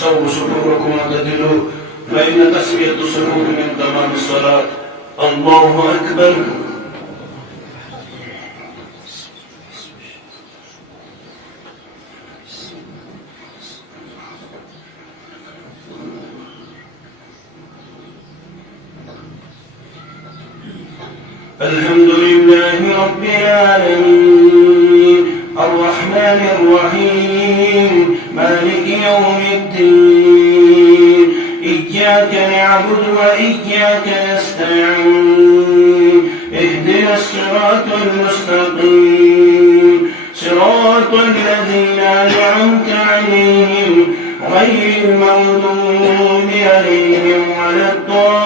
سووا صفوفكم واعتدلوا فإن تسوية الصفوف من تمام الصلاة. الله أكبر. الحمد لله رب العالمين الرحمن الرحيم مالك يوم الدين إياك نعبد وإياك نستعين اهدنا الصراط المستقيم صراط الذين أنعمت عليهم غير المغضوب عليهم ولا الضالين.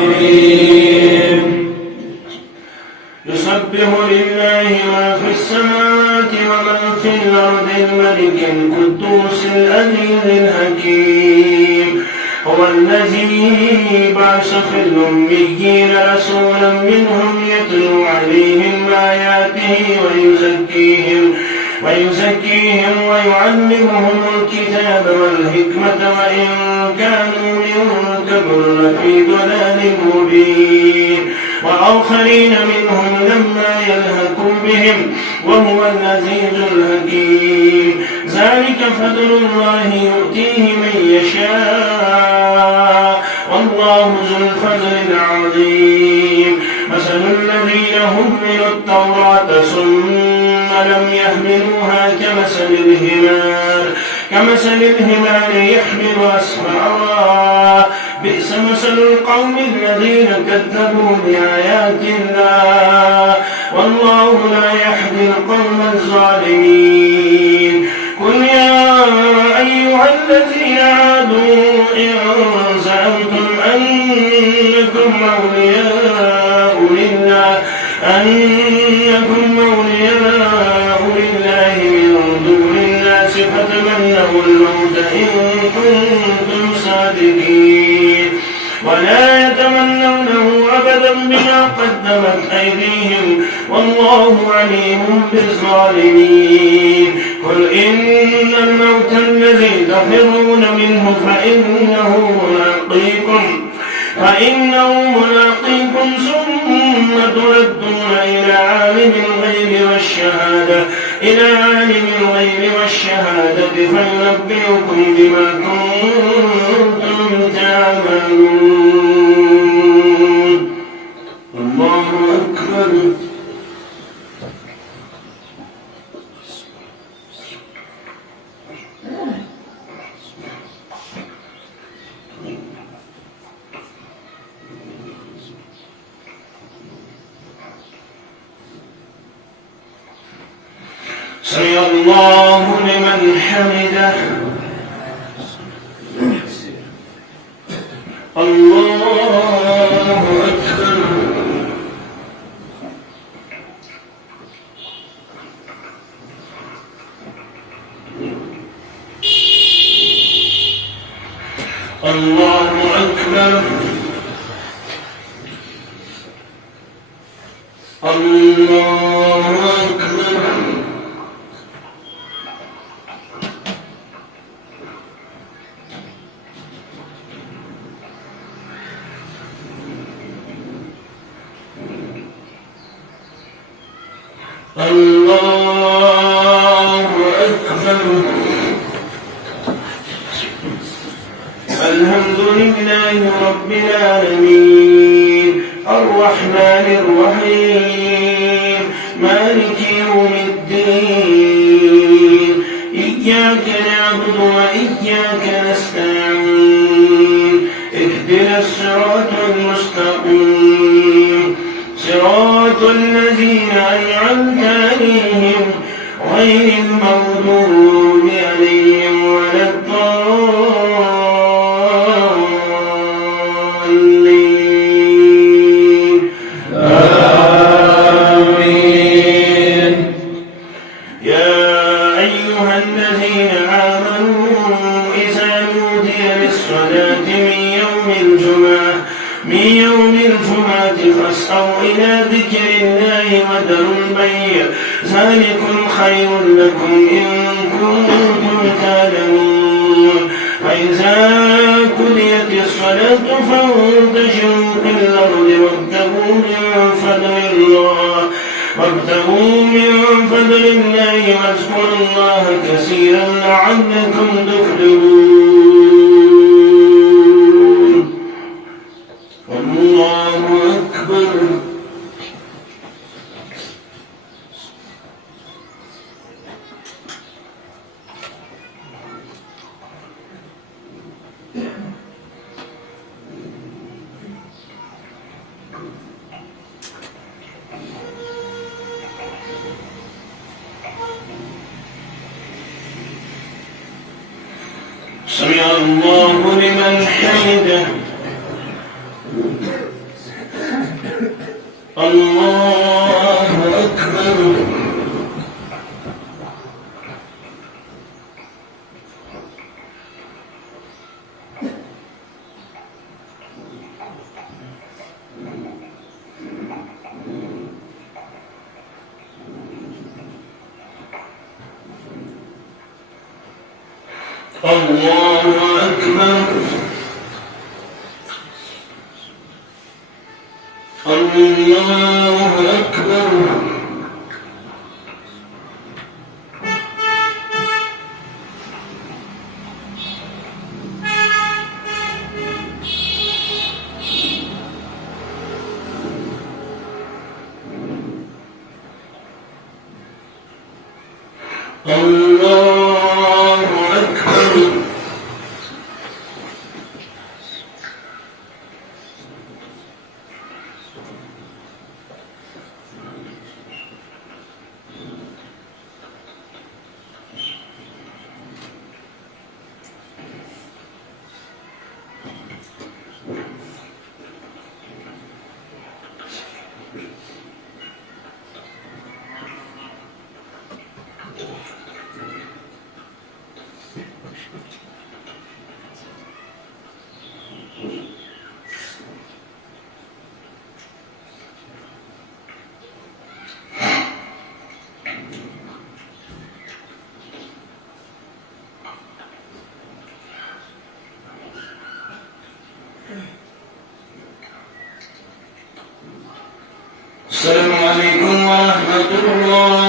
آمين. يسبح لله ما في السماوات وما في الأرض الملك القدوس العزيز الحكيم هو الذي بعث في الأميين رسولا منهم يتلو عليهم آياته ويزكيهم ويعلمهم الكتاب والحكمة وإن كانوا من قبل لفي ضلال مبين وآخرين منهم لما يلحقوا بهم وهو العزيز الحكيم ذلك فضل الله يؤتيه من يشاء والله ذو الفضل العظيم. مثل الذين حملوا التوراة ثم لم يحملوها كمثل الحمار يحمل أسفارا بئس مثل القوم الذين كذبوا بآيات الله والله لا يهدي القوم الظالمين. قل يا أيها الذين هادوا إن زعمتم أنكم أولياء لله من دون الناس فتمنوا الموت إن كنتم صادقين ولا يتمنونه أبدا بما قدمت أيديهم والله عليم بالظالمين. قل إن الموت الذي تفرون منه فإنه ملاقيكم ثم تردون إلى عالم الغيب والشهادة فينبئكم بما كنتم تعملون. الله أكبر. سمع الله لمن حمده. الله أكبر. الله أكبر. الله أكبر. الله أكبر. الحمد لله رب العالمين الرحمن الرحيم مالك يوم الدين إياك نعبد وإياك نستعين اهدنا الصراط المستقيم صراط الذين أنعمت عليهم غير المغضوب عليهم ولا الضالين. آمين. يا أيها الذين آمنوا إذا نودي للصلاة من يوم الجمعة من يوم الجمعة فاسعوا إلى ذكر الله وذروا البيع ذلكم خير لكم إن كنتم تعلمون فإذا قضيت الصلاة فانتشروا في الأرض وابتغوا من فضل الله واذكروا الله كثيرا لعلكم تفلحون والله أكبر. سمع الله لمن حمده الله أكبر. الله أكبر. الله أكبر. الله أكبر. السلام عليكم ورحمة الله